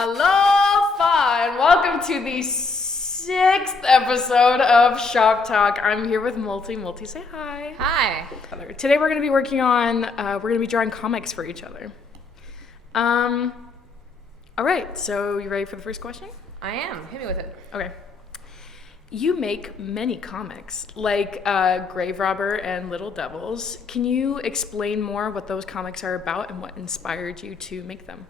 Aloha and welcome to the 6th episode of Shop Talk. I'm here with Multi. Multi, say hi. Hi. Today we're going to be working on, we're going to be drawing comics for each other. All right, so you ready for the first question? I am. Hit me with it. Okay. You make many comics, like Grave Robber and Little Devils. Can you explain more what those comics are about and what inspired you to make them?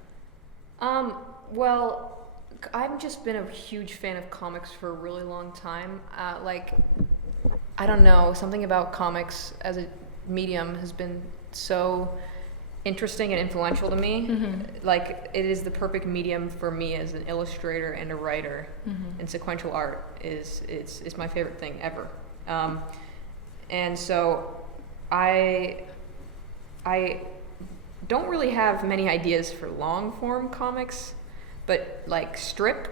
Well, I've just been a huge fan of comics for a really long time. I don't know, something about comics as a medium has been so interesting and influential to me. Mm-hmm. Like, it is the perfect medium for me as an illustrator and a writer. Mm-hmm. And sequential art is my favorite thing ever. And so I don't really have many ideas for long form comics, but like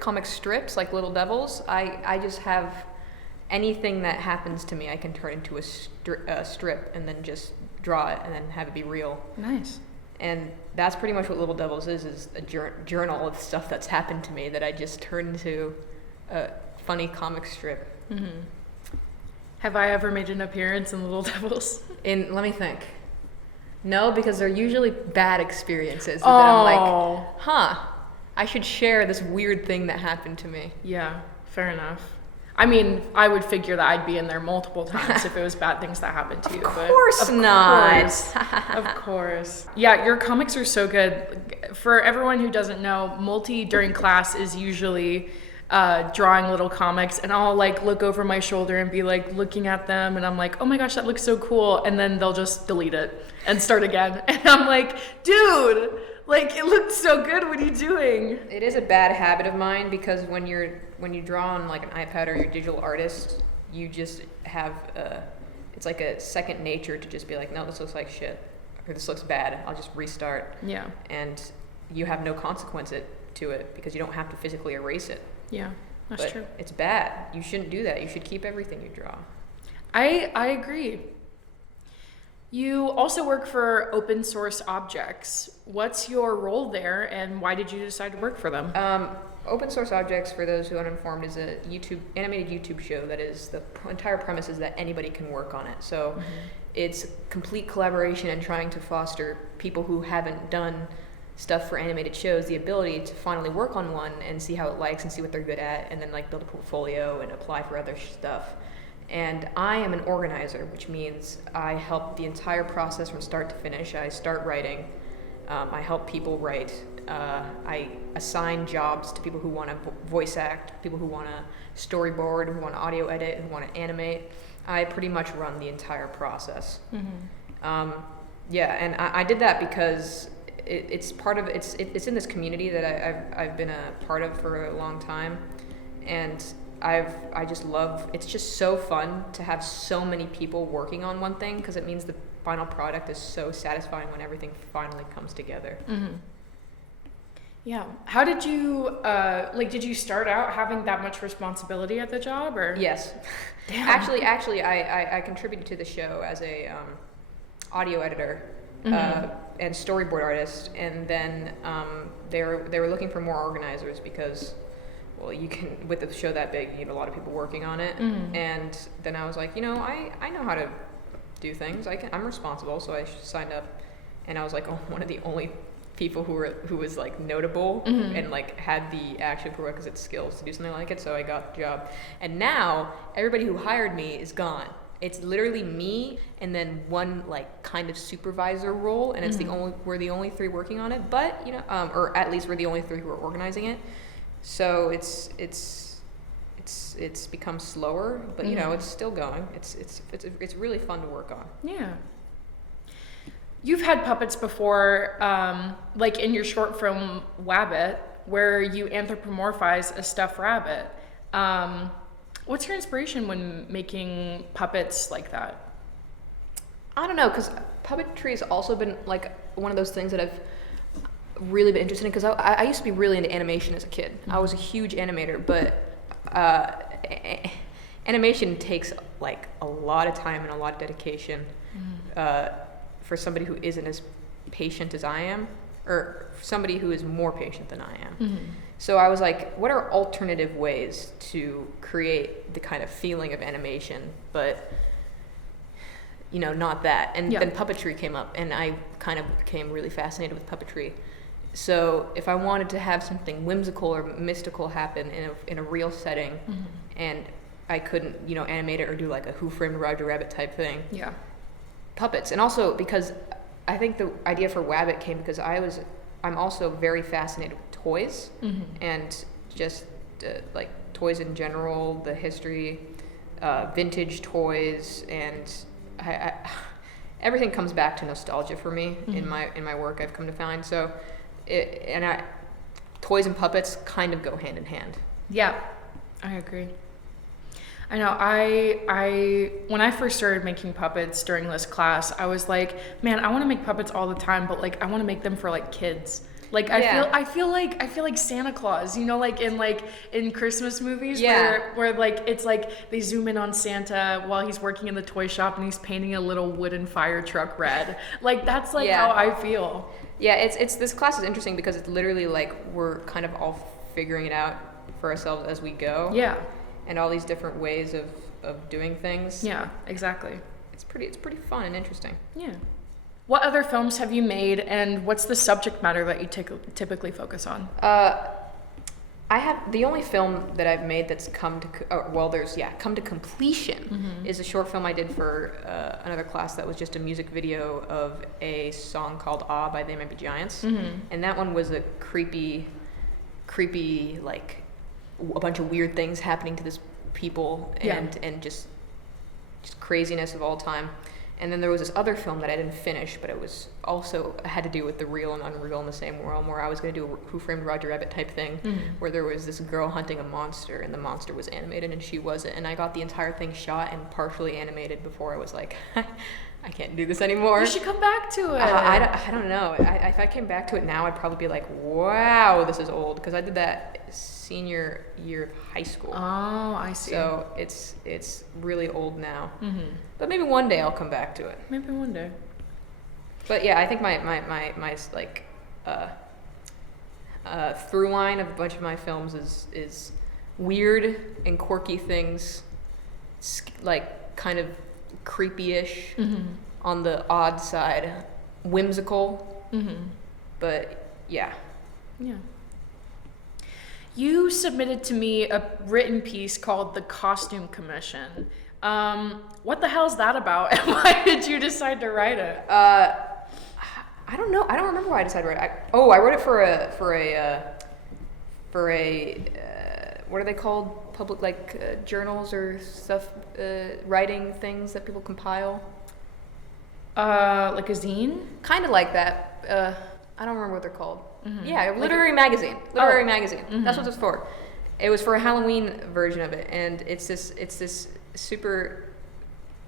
comic strips like Little Devils, I just have anything that happens to me I can turn into a strip and then just draw it and then have it be real. Nice. And that's pretty much what Little Devils is a journal of stuff that's happened to me that I just turned into a funny comic strip. Mm-hmm. Have I ever made an appearance in Little Devils? Let me think. No, because they're usually bad experiences. That I'm like, I should share this weird thing that happened to me. Yeah, fair enough. I mean, I would figure that I'd be in there multiple times if it was bad things that happened to you. Of course not. Of course. Yeah, your comics are so good. For everyone who doesn't know, Multi during class is usually drawing little comics, and I'll like look over my shoulder and be like looking at them, and I'm like, oh my gosh, that looks so cool, and then they'll just delete it and start again, and I'm like, dude, like, it looked so good, what are you doing? It is a bad habit of mine, because when you draw on like an iPad or you're a digital artist, you just have it's like a second nature to just be like, no, this looks like shit, or this looks bad, I'll just restart. Yeah. And you have no consequence to it because you don't have to physically erase it. Yeah, that's true. It's bad. You shouldn't do that. You should keep everything you draw. I agree. You also work for Open Source Objects. What's your role there, and why did you decide to work for them? Open Source Objects, for those who are uninformed, is a animated YouTube show that is the entire premise is that anybody can work on it. So mm-hmm. It's complete collaboration and trying to foster people who haven't done stuff for animated shows the ability to finally work on one and see how it likes and see what they're good at, and then like build a portfolio and apply for other stuff. And I am an organizer, which means I help the entire process from start to finish. I start writing, I help people write, I assign jobs to people who want to voice act, people who want to storyboard, who want to audio edit, who want to animate. I pretty much run the entire process. Mm-hmm. And I did that because it's part of it's in this community that I've been a part of for a long time, and I just love, it's just so fun to have so many people working on one thing, because it means the final product is so satisfying when everything finally comes together. Mm-hmm. Yeah. How did you did you start out having that much responsibility at the job, or? Yes. Damn. Actually I contributed to the show as a audio editor. Mm-hmm. And storyboard artist, and then they were looking for more organizers because, well, you can, with a show that big, you need a lot of people working on it. Mm-hmm. And then I was like, I know how to do things. I'm responsible, so I signed up, and I was like, one of the only people who was like notable mm-hmm. and like had the actual prerequisite skills to do something like it. So I got the job, and now everybody who hired me is gone. It's literally me and then one like kind of supervisor role, and it's mm-hmm. we're the only three working on it, but or at least we're the only three who are organizing it. So it's become slower, but mm-hmm. It's still going. It's really fun to work on. Yeah. You've had puppets before, like in your short film Wabbit, where you anthropomorphize a stuffed rabbit. What's your inspiration when making puppets like that? I don't know, because puppetry has also been like one of those things that I've really been interested in, because I used to be really into animation as a kid. Mm-hmm. I was a huge animator, but animation takes like a lot of time and a lot of dedication for somebody who isn't as patient as I am. or somebody who is more patient than I am. Mm-hmm. So I was like, what are alternative ways to create the kind of feeling of animation, but not that. And then puppetry came up, and I kind of became really fascinated with puppetry. So if I wanted to have something whimsical or mystical happen in a real setting, mm-hmm. and I couldn't, animate it or do like a Who Framed Roger Rabbit type thing. Yeah. Puppets. And also because I think the idea for Wabbit came because I'm also very fascinated with toys, mm-hmm. and just like toys in general, the history, vintage toys, and I everything comes back to nostalgia for me mm-hmm. in my work, I've come to find. So toys and puppets kind of go hand in hand. Yeah, I agree. I know. I when I first started making puppets during this class, I was like, man, I want to make puppets all the time, but like I want to make them for like kids. Like I feel like Santa Claus, like in Christmas movies where like it's like they zoom in on Santa while he's working in the toy shop and he's painting a little wooden fire truck red. Like that's like how I feel. Yeah, it's this class is interesting because it's literally like we're kind of all figuring it out for ourselves as we go. Yeah. And all these different ways of doing things. Yeah, exactly. It's pretty fun and interesting. Yeah. What other films have you made, and what's the subject matter that you typically focus on? I have the only film that I've made that's come to completion mm-hmm. is a short film I did for another class that was just a music video of a song called "Ah" by They Might Be Giants, mm-hmm. and that one was a creepy like a bunch of weird things happening to this people and just craziness of all time. And then there was this other film that I didn't finish, but it was also had to do with the real and unreal in the same realm, where I was going to do a Who Framed Roger Rabbit type thing, mm-hmm. where there was this girl hunting a monster, and the monster was animated, and she wasn't. And I got the entire thing shot and partially animated before I was like, I can't do this anymore. You should come back to it. I don't know. If I came back to it now, I'd probably be like, wow, this is old, because I did that senior year of high school. Oh, I see. So it's really old now. Mm-hmm. But maybe one day I'll come back to it. Maybe one day. But yeah, I think my like through line of a bunch of my films is weird and quirky things, like kind of creepy-ish mm-hmm. on the odd side, whimsical, mm-hmm. but yeah. Yeah. You submitted to me a written piece called The Costume Commission. What the hell is that about, and why did you decide to write it? I don't know. I don't remember why I decided to write it. I wrote it for a what are they called? Public journals or stuff, writing things that people compile. Like a zine? Kind of like that. I don't remember what they're called. Mm-hmm. Yeah, literary magazine. Literary magazine. Mm-hmm. That's what it's for. It was for a Halloween version of it, and it's this super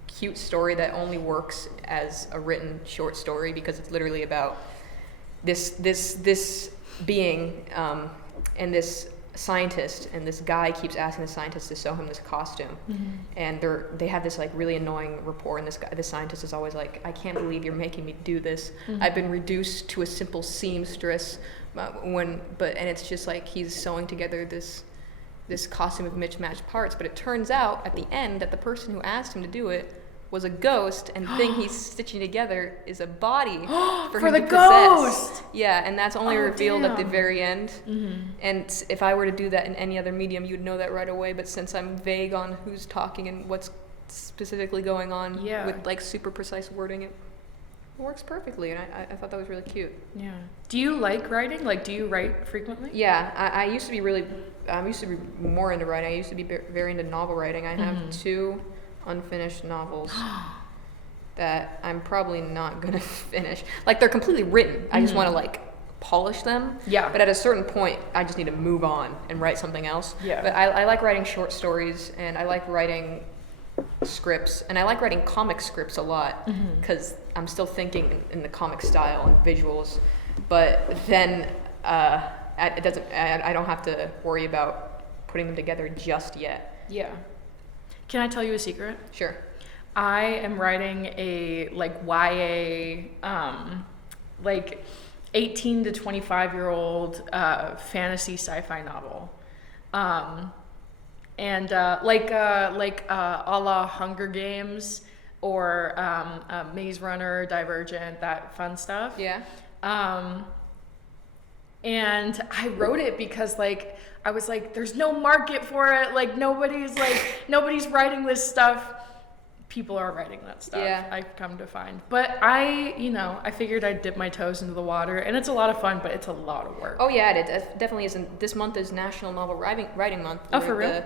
cute story that only works as a written short story because it's literally about this being and this scientist, and this guy keeps asking the scientist to sew him this costume, mm-hmm. and they have this like really annoying rapport, and the scientist is always like, I can't believe you're making me do this. Mm-hmm. I've been reduced to a simple seamstress, and it's just like he's sewing together this costume of mismatched parts, but it turns out at the end that the person who asked him to do it was a ghost, and the thing he's stitching together is a body for him the to ghost. possess. Yeah, and that's only revealed at the very end. Mm-hmm. And if I were to do that in any other medium, you'd know that right away. But since I'm vague on who's talking and what's specifically going on with like super precise wording, it works perfectly. And I thought that was really cute. Yeah. Do you like writing? Like, do you write frequently? Yeah, I used to be more into writing. I used to be very into novel writing. I have mm-hmm. 2 unfinished novels that I'm probably not gonna finish. Like, they're completely written. I just want to like polish them. Yeah. But at a certain point, I just need to move on and write something else. Yeah. But I like writing short stories, and I like writing scripts, and I like writing comic scripts a lot because I'm still thinking in the comic style and visuals. But then I don't have to worry about putting them together just yet. Yeah. Can I tell you a secret? Sure. I am writing a YA 18 to 25-year-old fantasy sci-fi novel. And a la Hunger Games or Maze Runner, Divergent, that fun stuff. Yeah. And I wrote it because like I was like, there's no market for it. Like nobody's writing this stuff. People are writing that stuff. Yeah. I've come to find. But I figured I'd dip my toes into the water, and it's a lot of fun, but it's a lot of work. Oh yeah, it definitely is. This month is National Novel Writing Month. Oh, for real?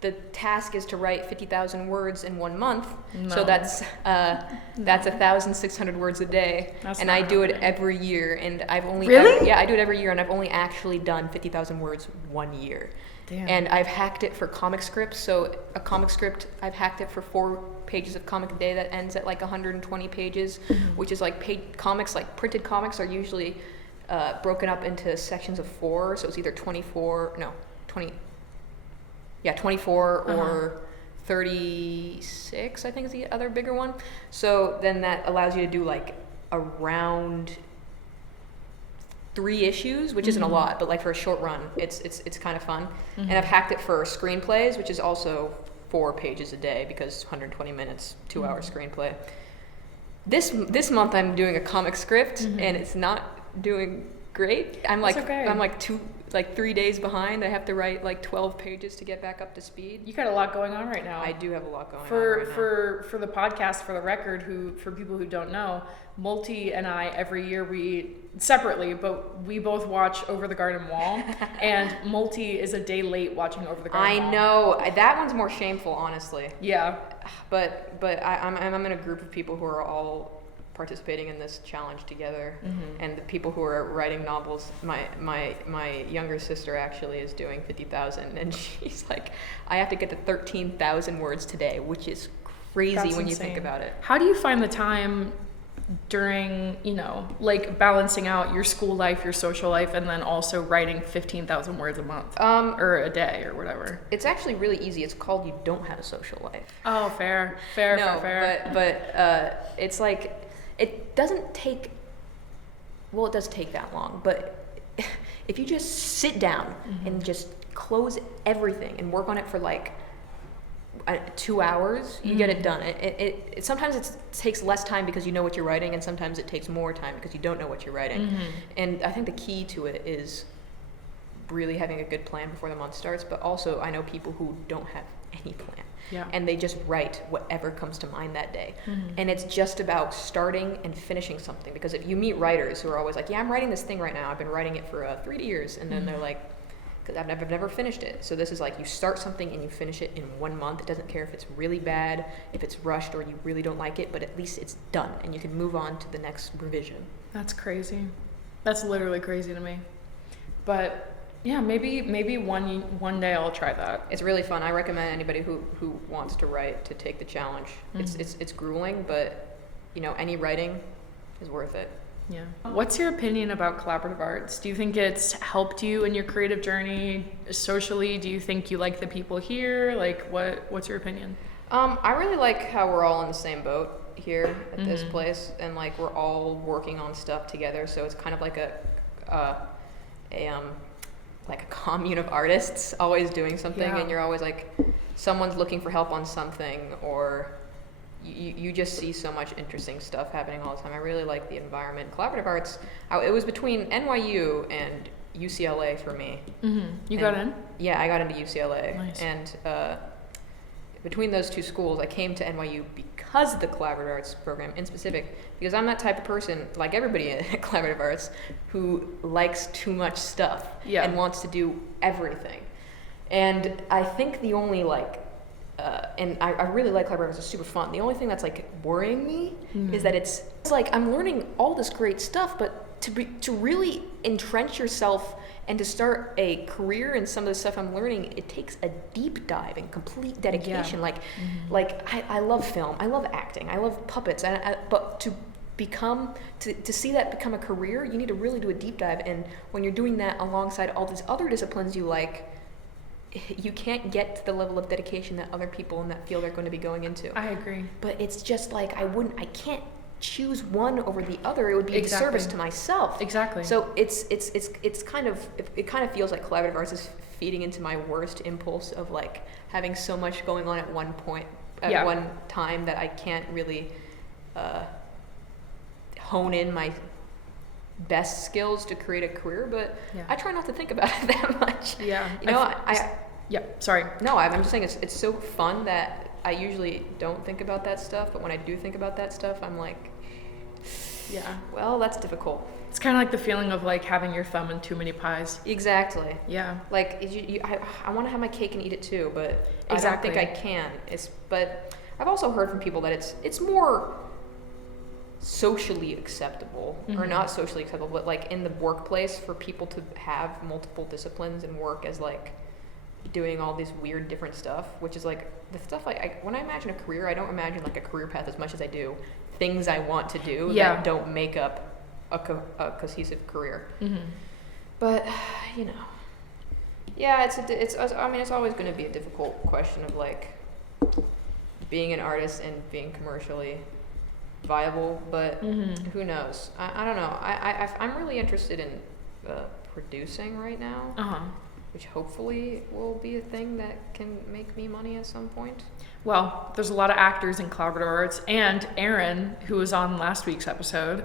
The task is to write 50,000 words in 1 month. No. So that's 1,600 words a day. That's and not I do it happening. every year, and I've only Really? I do it every year, and I've only actually done 50,000 words 1 year. Damn. And I've hacked it for comic scripts. So a comic script, I've hacked it for 4 pages of comic a day that ends at like 120 pages, which is like comics, like printed comics are usually broken up into sections of 4. So it's either 24 or 36, I think is the other bigger one. So then that allows you to do like around 3 issues, which isn't a lot, but like for a short run, it's kind of fun. And I've hacked it for screenplays, which is also 4 pages a day because 120 minutes, 2-hour screenplay. This month I'm doing a comic script and it's not doing great. I'm like okay. I'm like 3 days behind. I have to write like 12 pages to get back up to speed. You got a lot going on right now. I do have a lot going on For right now. for the podcast, for the record, for people who don't know, Multi and I every year we separately, but we both watch Over the Garden Wall, and Multi is a day late watching Over the Garden Wall. I know that one's more shameful, honestly. Yeah. But I'm in a group of people who are all participating in this challenge together, and the people who are writing novels. My younger sister actually is doing 50,000, and she's like, I have to get to 13,000 words today, which is crazy. That's when you insane. think about it. How do you find the time during, like balancing out your school life, your social life, and then also writing 15,000 words a month or a day or whatever? It's actually really easy. It's called You Don't Have a Social Life. Oh, fair. But it's like, it doesn't take, well, it does take that long, but if you just sit down and just close everything and work on it for like 2 hours, you get it done. It sometimes it takes less time because you know what you're writing, and sometimes it takes more time because you don't know what you're writing. And I think the key to it is really having a good plan before the month starts, but also I know people who don't have any plan. Yeah. And they just write whatever comes to mind that day. And it's just about starting and finishing something, because if you meet writers who are always like, yeah, I'm writing this thing right now, I've been writing it for 3 years, and then they're like, because I've never finished it. So this is like, you start something and you finish it in 1 month. It doesn't care if it's really bad, if it's rushed, or you really don't like it, but at least it's done and you can move on to the next revision. That's crazy. That's literally crazy to me. But yeah, maybe one day I'll try that. It's really fun. I recommend anybody who wants to write to take the challenge. It's grueling, but any writing is worth it. Yeah. What's your opinion about collaborative arts? Do you think it's helped you in your creative journey socially? Do you think you like the people here? Like, what's your opinion? I really like how we're all in the same boat here at this place, and like we're all working on stuff together. So it's kind of like a commune of artists always doing something, and you're always like, someone's looking for help on something, or you just see so much interesting stuff happening all the time. I really like the environment. Collaborative arts, it was between NYU and UCLA for me. You got in? Yeah, I got into UCLA. Nice. And between those 2 schools, I came to NYU because of the collaborative arts program in specific, because I'm that type of person, like everybody in collaborative arts, who likes too much stuff and wants to do everything. And I think the only and I really like collaborative arts, it's super fun. The only thing that's like worrying me is that it's like I'm learning all this great stuff, but to really entrench yourself and to start a career in some of the stuff I'm learning, it takes a deep dive and complete dedication. I love film, I love acting, I love puppets, but to see that become a career, you need to really do a deep dive. And when you're doing that alongside all these other disciplines you like, you can't get to the level of dedication that other people in that field are going to be going into. I agree. But it's just like, I can't choose one over the other, it would be a disservice to myself. Exactly. So it's kind of feels like collaborative arts is feeding into my worst impulse of like having so much going on at one point at one time that I can't really hone in my best skills to create a career, but I try not to think about it that much. Yeah. You know, sorry. No, I'm just saying it's so fun that I usually don't think about that stuff, but when I do think about that stuff, I'm like, well, that's difficult. It's kind of like the feeling of like having your thumb in too many pies. Exactly. Yeah. Like I want to have my cake and eat it too, but I don't think I can. But I've also heard from people that it's more socially acceptable, or not socially acceptable, but like in the workplace for people to have multiple disciplines and work as like doing all this weird different stuff, which is like the stuff when I imagine a career, I don't imagine like a career path as much as I do things I want to do that don't make up a cohesive career. But you know, it's always going to be a difficult question of like being an artist and being commercially viable, but who knows? I don't know. I'm really interested in producing right now, which hopefully will be a thing that can make me money at some point. Well, there's a lot of actors in collaborative arts, and Erin, who was on last week's episode,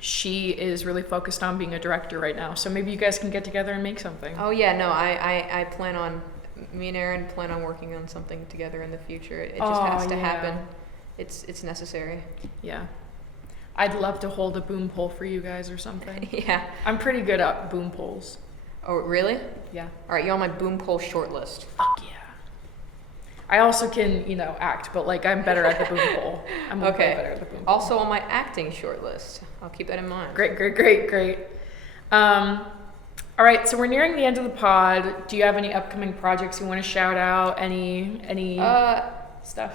she is really focused on being a director right now. So maybe you guys can get together and make something. Oh yeah, no, I plan on, me and Erin plan on working on something together in the future. It just has to happen. It's necessary. Yeah. I'd love to hold a boom pole for you guys or something. Yeah. I'm pretty good at boom poles. Oh, really? Yeah. All right, you're on my boom pole short list. Fuck yeah. I also can, act, but like I'm better at the boom pole. I'm okay. Better at the boom pole. Also on my acting short list. I'll keep that in mind. Great. All right, so we're nearing the end of the pod. Do you have any upcoming projects you want to shout out? Any stuff?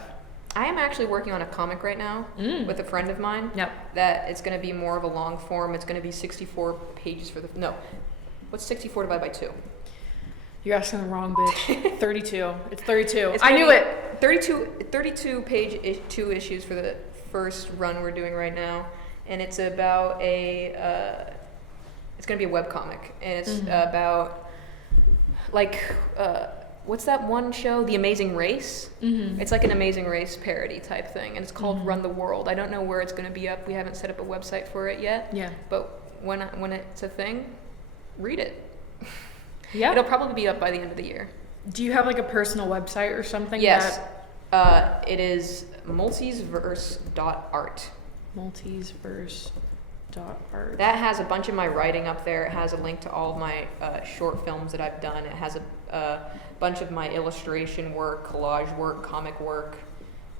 I am actually working on a comic right now with a friend of mine. Yep. That it's going to be more of a long form. It's going to be 64 pages what's 64 divided by 2? You're asking the wrong bitch. 32. It's 32. I knew it. 32 page 2 issues for the first run we're doing right now, and it's about it's going to be a webcomic, and it's about what's that one show, The Amazing Race? It's like an Amazing Race parody type thing, and it's called Run the World. I don't know where it's going to be up. We haven't set up a website for it yet. Yeah. But when it's a thing, read it. Yeah. It'll probably be up by the end of the year. Do you have like a personal website or something? Yes. It is multiverse.art. Multiverse.art. That has a bunch of my writing up there. It has a link to all of my short films that I've done. It has a bunch of my illustration work, collage work, comic work.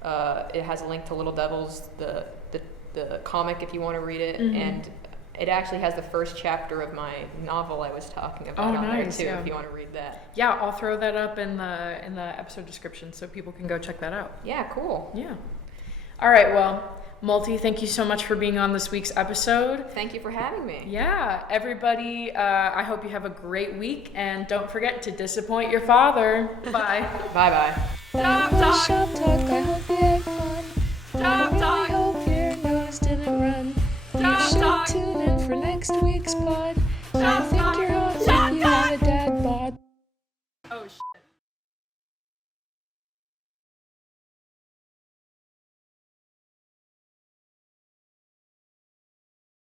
It has a link to Little Devils, the comic if you want to read it, and it actually has the first chapter of my novel I was talking about on there too. If you want to read that. Yeah, I'll throw that up in the episode description so people can go check that out. Yeah, cool. Yeah. All right, well, Multi, thank you so much for being on this week's episode. Thank you for having me. Yeah, everybody, I hope you have a great week, and don't forget to disappoint your father. Bye. Bye-bye. Shop talk. I hope you had fun. I hope your nose didn't run. You should tune in for next week's pod.